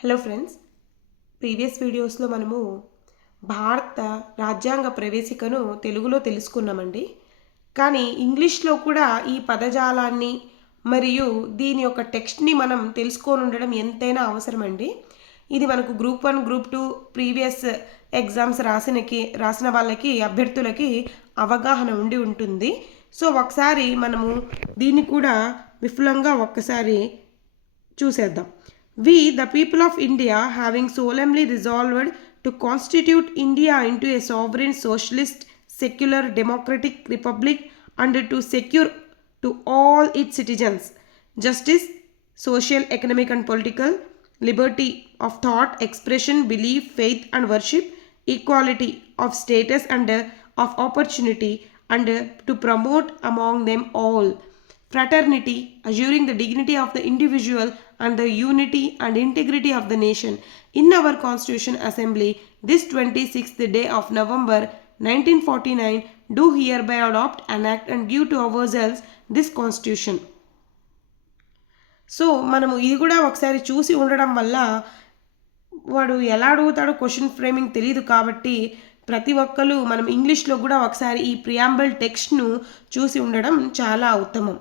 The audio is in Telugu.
హలో ఫ్రెండ్స్, ప్రీవియస్ వీడియోస్లో మనము భారత రాజ్యాంగ ప్రవేశికను తెలుగులో తెలుసుకున్నామండి. కానీ ఇంగ్లీష్లో కూడా ఈ పదజాలాన్ని మరియు దీని యొక్క టెక్స్ట్ని మనం తెలుసుకొని ఉండడం ఎంతైనా అవసరమండి. ఇది మనకు గ్రూప్ 1, గ్రూప్ 2 ప్రీవియస్ ఎగ్జామ్స్ రాసిన వాళ్ళకి అభ్యర్థులకి అవగాహన ఉండి ఉంటుంది. సో ఒకసారి మనము దీన్ని కూడా విపులంగా ఒక్కసారి చూసేద్దాం. We, the people of India, having solemnly resolved to constitute India into a sovereign, socialist, secular, democratic republic, and to secure to all its citizens justice, social, economic, and political liberty of thought, expression, belief, faith, and worship, equality of status and of opportunity, and to promote among them all fraternity, assuring the dignity of the individual and the unity and integrity of the nation. In our Constitution Assembly, this 26th day of November 1949, do hereby adopt, enact, and give to ourselves this Constitution. So మనము ఇది కూడా ఒకసారి చూసి ఉండడం వల్ల వాడు ఎలా అడుగుతాడో క్వశ్చన్ ఫ్రేమింగ్ తెలియదు కాబట్టి ప్రతి ఒక్కరు మనం ఇంగ్లీష్లో కూడా ఒకసారి ఈ ప్రియాంబుల్ టెక్స్ట్ను చూసి ఉండడం చాలా ఉత్తమం.